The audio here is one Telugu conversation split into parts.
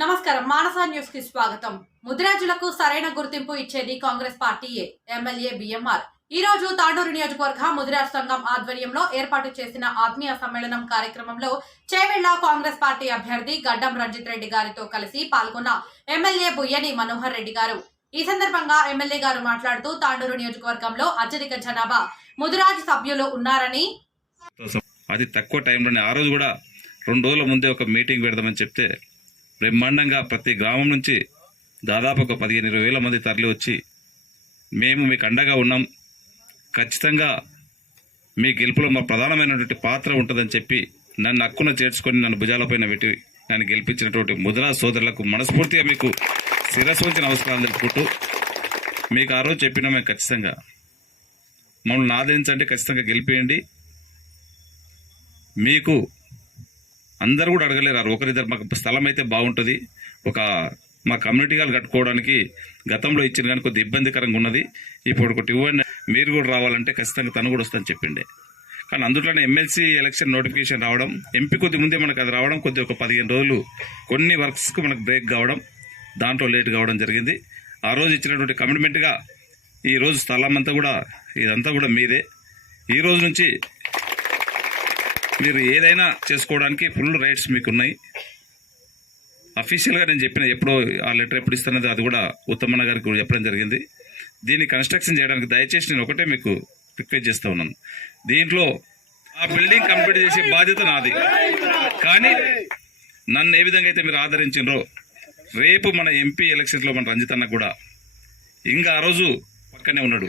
నమస్కారం. మానస న్యూస్కి స్వాగతం. ముదిరాజులకు సరైన గుర్తింపు ఇచ్చేది కాంగ్రెస్ పార్టీయే ఎమ్మెల్యే బిఎంఆర్. ఈ రోజు తాండూరు నియోజకవర్గ ముదిరాజ్ సంఘం ఆధ్వర్యంలో ఏర్పాటు చేసిన ఆత్మీయ సమ్మేళనం కార్యక్రమంలో చేవెళ్ళ కాంగ్రెస్ పార్టీ అభ్యర్థి గడ్డం రంజిత్ రెడ్డి గారితో కలిసి పాల్గొన్న ఎమ్మెల్యే బుయ్యని మనోహర్ రెడ్డి గారు. ఈ సందర్భంగా ఎమ్మెల్యే గారు మాట్లాడుతూ తాండూరు నియోజకవర్గంలో అత్యధిక జనాభా ముదిరాజ్ సభ్యులు ఉన్నారని అది తక్కువ టైంలోనే ఆ రోజు కూడా రెండు రోజుల ముందే ఒక మీటింగ్ పెడదామని చెప్తే బ్రహ్మాండంగా ప్రతి గ్రామం నుంచి దాదాపు ఒక పదిహేను ఇరవై వేల మంది తరలి వచ్చి మేము మీకు అండగా ఉన్నాం. ఖచ్చితంగా మీ గెలుపులో మా ప్రధానమైనటువంటి పాత్ర ఉంటుందని చెప్పి నన్ను హక్కున చేర్చుకొని నన్ను భుజాలపైన పెట్టి నన్ను గెలిపించినటువంటి ముద్రా సోదరులకు మనస్ఫూర్తిగా మీకు శిరస్సు వంచి నమస్కారం తెలుపుకుంటూ మీకు ఆ రోజు చెప్పినా మేము ఖచ్చితంగా. మమ్మల్ని ఆదరించండి ఖచ్చితంగా గెలిపేయండి. మీకు అందరూ కూడా అడగలేరు. ఒకరిద్దరు మాకు స్థలం అయితే బాగుంటుంది. ఒక మా కమ్యూనిటీ హాల్ కట్టుకోవడానికి గతంలో ఇచ్చిన కానీ కొద్ది ఇబ్బందికరంగా ఉన్నది. ఇప్పుడు ఒకటి ఇవ్వండి మీరు కూడా రావాలంటే ఖచ్చితంగా తను కూడా వస్తుందని చెప్పిండే. కానీ అందులోనే ఎమ్మెల్సీ ఎలక్షన్ నోటిఫికేషన్ రావడం ఎంపీ కొద్ది ముందే మనకు అది రావడం కొద్ది ఒక పదిహేను రోజులు కొన్ని వర్క్స్కి మనకు బ్రేక్ కావడం దాంట్లో లేట్ కావడం జరిగింది. ఆ రోజు ఇచ్చినటువంటి కమిట్మెంట్గా ఈ రోజు స్థలం అంతా కూడా ఇదంతా కూడా మీదే. ఈ రోజు నుంచి మీరు ఏదైనా చేసుకోవడానికి ఫుల్ రైట్స్ మీకు ఉన్నాయి అఫీషియల్గా నేను చెప్పిన ఎప్పుడో ఆ లెటర్ ఎప్పుడు ఇస్తున్నది అది కూడా ఉత్తమన్న గారికి చెప్పడం జరిగింది. దీన్ని కన్స్ట్రక్షన్ చేయడానికి దయచేసి నేను ఒకటే మీకు రిక్వెస్ట్ చేస్తూ ఉన్నాను. దీంట్లో ఆ బిల్డింగ్ కంప్లీట్ చేసే బాధ్యత నాది. కానీ నన్ను ఏ విధంగా అయితే మీరు ఆదరించినరో రేపు మన ఎంపీ ఎలక్షన్స్లో మన రంజిత్ అన్న కూడా ఇంకా ఆ రోజు పక్కనే ఉన్నాడు.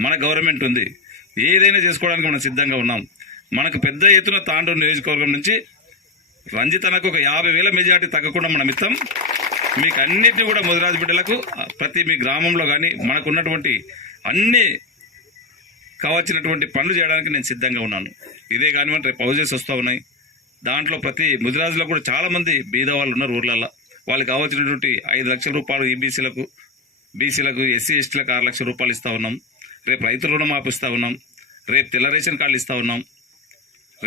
మన గవర్నమెంట్ ఉంది. ఏదైనా చేసుకోవడానికి మనం సిద్ధంగా ఉన్నాం. మనకు పెద్ద ఎత్తున తాండూరు నియోజకవర్గం నుంచి రంజిత్ అన్నకు ఒక యాభై వేల మెజార్టీ తగ్గకుండా మనం ఇస్తాం. మీకు అన్నిటిని కూడా ముదిరాజు బిడ్డలకు ప్రతి మీ గ్రామంలో కానీ మనకున్నటువంటి అన్ని కావాల్సినటువంటి పనులు చేయడానికి నేను సిద్ధంగా ఉన్నాను. ఇదే కానివ్వండి రేపు హౌజెస్ వస్తూ ఉన్నాయి. దాంట్లో ప్రతి ముదిరాజులో కూడా చాలా మంది బీద వాళ్ళు ఉన్నారు ఊర్లలో వాళ్ళకి కావాల్సినటువంటి ఐదు లక్షల రూపాయలు ఈబీసీలకు బీసీలకు ఎస్సీ ఎస్టీలకు ఆరు లక్షల రూపాయలు ఇస్తూ ఉన్నాం. రేపు రైతు రుణమాఫీ ఇస్తా ఉన్నాం. రేపు తెల్ల రేషన్ కార్డులు ఇస్తూ ఉన్నాం.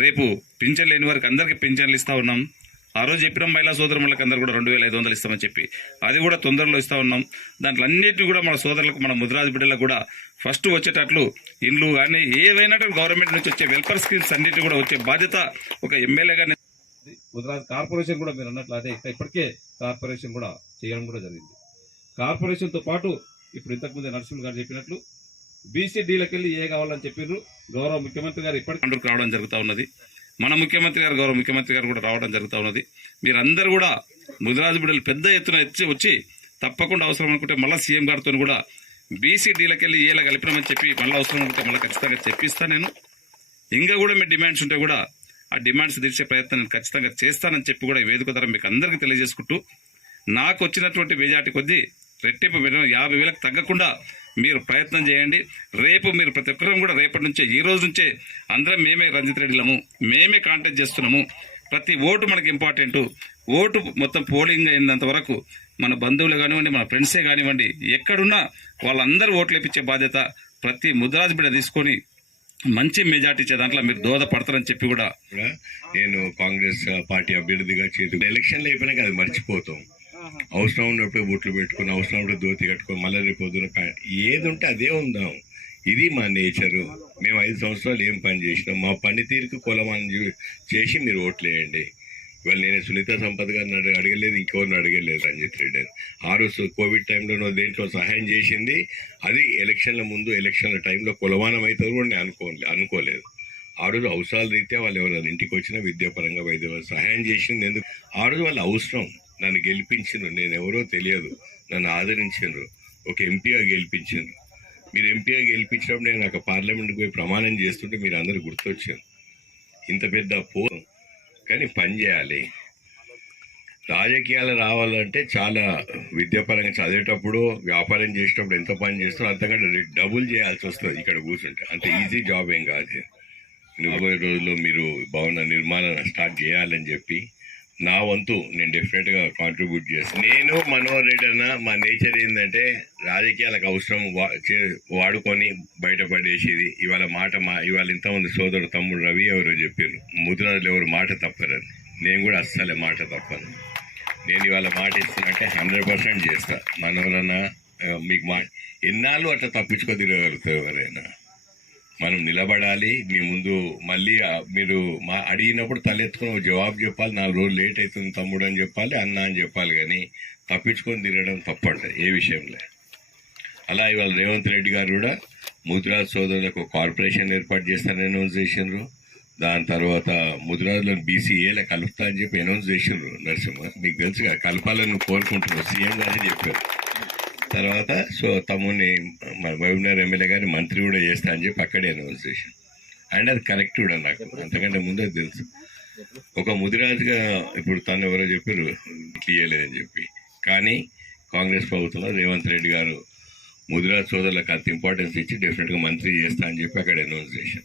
రేపు పింఛన్ లేని వారికి అందరికీ పింఛన్లు ఇస్తా ఉన్నాం. ఆ రోజు చెప్పిన మహిళా సోదరులకు అందరు కూడా రెండు వేల ఐదు వందలు ఇస్తామని చెప్పి. అది కూడా తొందరలో ఇస్తా ఉన్నాం. దాంట్లో అన్నింటినీ కూడా మన సోదరులకు మన ముద్రాజ బిడ్డలకు కూడా ఫస్ట్ వచ్చేటట్లు ఇండ్లు కానీ ఏవైనా గవర్నమెంట్ నుంచి వచ్చే వెల్ఫేర్ స్కీమ్స్ అన్నింటినీ కూడా వచ్చే బాధ్యత ఒక ఎమ్మెల్యేగా ముద్రాజ్ కార్పొరేషన్ కూడా మీరు అన్నట్లు అదే. ఇప్పటికే కార్పొరేషన్ కూడా చేయడం కూడా జరిగింది. కార్పొరేషన్తో పాటు ఇప్పుడు ఇంతకుముందే నరసింహ గారు చెప్పినట్లు బీసీడీలకు వెళ్ళి ఏ కావాలని చెప్పారు గౌరవ ముఖ్యమంత్రి గారు ఇప్పటికి రావడం జరుగుతూ ఉన్నది. మన ముఖ్యమంత్రి గారు గౌరవ ముఖ్యమంత్రి గారు కూడా రావడం జరుగుతూ ఉన్నది. మీరందరూ కూడా ముదిరాజు బిడ్డలు పెద్ద ఎత్తున ఎత్తి వచ్చి తప్పకుండా అవసరం అనుకుంటే మళ్ళీ సీఎం గారితో కూడా బీసీడీలకు వెళ్ళి ఏలా కలిపినామని చెప్పి మళ్ళీ అవసరం అనుకుంటే మళ్ళీ ఖచ్చితంగా చెప్పిస్తాను నేను. ఇంకా కూడా మీ డిమాండ్స్ ఉంటే కూడా ఆ డిమాండ్స్ తీర్చే ప్రయత్నం నేను ఖచ్చితంగా చేస్తానని చెప్పి కూడా ఈ వేదిక ద్వారా మీకు అందరికీ తెలియజేసుకుంటూ నాకు వచ్చినటువంటి మెజార్టీ కొద్దీ రెట్టింపు మినిమం యాభై వేలకు తగ్గకుండా మీరు ప్రయత్నం చేయండి. రేపు మీరు ప్రతి ఒక్కరం కూడా రేపటి నుంచే ఈ రోజు నుంచే అందరం మేమే రంజిత్ రెడ్డిలము. మేమే కాంటాక్ట్ చేస్తున్నాము. ప్రతి ఓటు మనకి ఇంపార్టెంట్ ఓటు మొత్తం పోలింగ్ అయినంత వరకు మన బంధువులు కానివ్వండి మన ఫ్రెండ్సే కానివ్వండి ఎక్కడున్నా వాళ్ళందరూ ఓట్లు ఇప్పించే బాధ్యత ప్రతి ముద్రాజ్ బిడ్డ తీసుకొని మంచి మెజార్టీ ఇచ్చే దాంట్లో మీరు దోహదపడతారని చెప్పి కూడా నేను కాంగ్రెస్ పార్టీ అభ్యర్థిగా చేతి ఎలక్షన్లు అయిపోయినాక అది మర్చిపోతాం. అవసరం ఉన్నప్పుడు బొట్లు పెట్టుకుని అవసరం ఉన్నప్పుడు ధోతి కట్టుకొని మళ్ళీ రేపు పొద్దున ప్యాంట్ ఏది ఉంటే అదే ఉందాం. ఇది మా నేచరు. మేము ఐదు సంవత్సరాలు ఏం పని చేసినాం. మా పనితీరుకు కొలమానం చేసి మీరు ఓట్లు వేయండి. ఇవాళ నేను సునీత సంపత్ గారిని అడగ- అడగలేదు ఇంకెవరిని అడగలేదు రంజిత్ రెడ్డి అని. ఆ రోజు కోవిడ్ టైంలో దేంట్లో సహాయం చేసింది. అది ఎలక్షన్ల ముందు ఎలక్షన్ల టైంలో కులమానం అవుతారు కూడా నేను అనుకోలే అనుకోలేదు. ఆ రోజు అవసరాల రీత్యా వాళ్ళు ఎవరైనా ఇంటికి వచ్చినా విద్యాపరంగా వైద్య సహాయం చేసింది ఎందుకు? ఆ రోజు వాళ్ళు అవసరం. నన్ను గెలిపించిండ్రు నేను ఎవరో తెలియదు. నన్ను ఆదరించిండ్రు ఒక ఎంపీగా గెలిపించిండ్రు మీరు ఎంపీగా గెలిపించినప్పుడు నేను నాకు పార్లమెంట్కి పోయి ప్రమాణం చేస్తుంటే మీరు అందరు గుర్తొచ్చారు. ఇంత పెద్ద పో కానీ పని చేయాలి. రాజకీయాలు రావాలంటే చాలా విద్యాపరంగా చదివేటప్పుడు వ్యాపారం చేసేటప్పుడు ఎంత పని చేస్తారో అంతకంటే డబుల్ చేయాల్సి వస్తుంది ఇక్కడ కూర్చుంటే. అంత ఈజీ జాబ్ ఏం కాదు. రాబోయే రోజుల్లో మీరు భవన నిర్మాణం స్టార్ట్ చేయాలని చెప్పి నా వంతు నేను డెఫినెట్గా కాంట్రిబ్యూట్ చేస్తాను నేను మనోహర్ రెడ్డి అన్న మా నేచర్ ఏంటంటే రాజకీయాలకు అవసరం వా- చే- వాడుకొని బయటపడేసేది. ఇవాళ మాట మా ఇవాళ ఇంతమంది సోదరుడు తమ్ముడు రవి ఎవరో చెప్పారు ముద్రాలు ఎవరు మాట తప్పరని. నేను కూడా అస్సలే మాట తప్పను. నేను ఇవాళ మాట ఇస్తానంటే హండ్రెడ్ పర్సెంట్ చేస్తా. మనవరన్నా మీకు మా ఎన్నాళ్ళు అట్లా తప్పించుకో తిరగలుగుతారు ఎవరైనా? మనం నిలబడాలి మీ ముందు మళ్ళీ మీరు మా అడిగినప్పుడు తలెత్తుకుని ఒక జవాబు చెప్పాలి నాలుగు రోజులు లేట్ అవుతుంది తమ్ముడు అని చెప్పాలి అన్న అని చెప్పాలి కానీ తప్పించుకొని తిరగడం తప్పండి ఏ విషయంలో. అలా ఇవాళ రేవంత్ రెడ్డి గారు కూడా ముద్రాజ్ సోదరులకు కార్పొరేషన్ ఏర్పాటు చేస్తారని అనౌన్స్ చేసిండ్రు. దాని తర్వాత ముద్రాజులను బీసీఏలో కలుపుతా అని చెప్పి అనౌన్స్ చేసిండ్రు నరసింహ. మీకు తెలుసుగా కలపాలని కోరుకుంటున్నారు సీఎం గారే చెప్పారు. తర్వాత సో తమ్ముని మహబూబ్నగర్ ఎమ్మెల్యే గారి మంత్రి కూడా చేస్తా అని చెప్పి అక్కడే అనౌన్స్ చేశాను అండ్ అది కరెక్ట్ కూడా నాకు అంతకంటే ముందే తెలుసు. ఒక ముదిరాజుగా ఇప్పుడు తను ఎవరో చెప్పారు ఇట్లేయలేదని చెప్పి. కానీ కాంగ్రెస్ ప్రభుత్వంలో రేవంత్ రెడ్డి గారు ముదిరాజ్ సోదరులకు అంత ఇంపార్టెన్స్ ఇచ్చి డెఫినెట్గా మంత్రి చేస్తా అని చెప్పి అక్కడ అనౌన్స్ చేశాను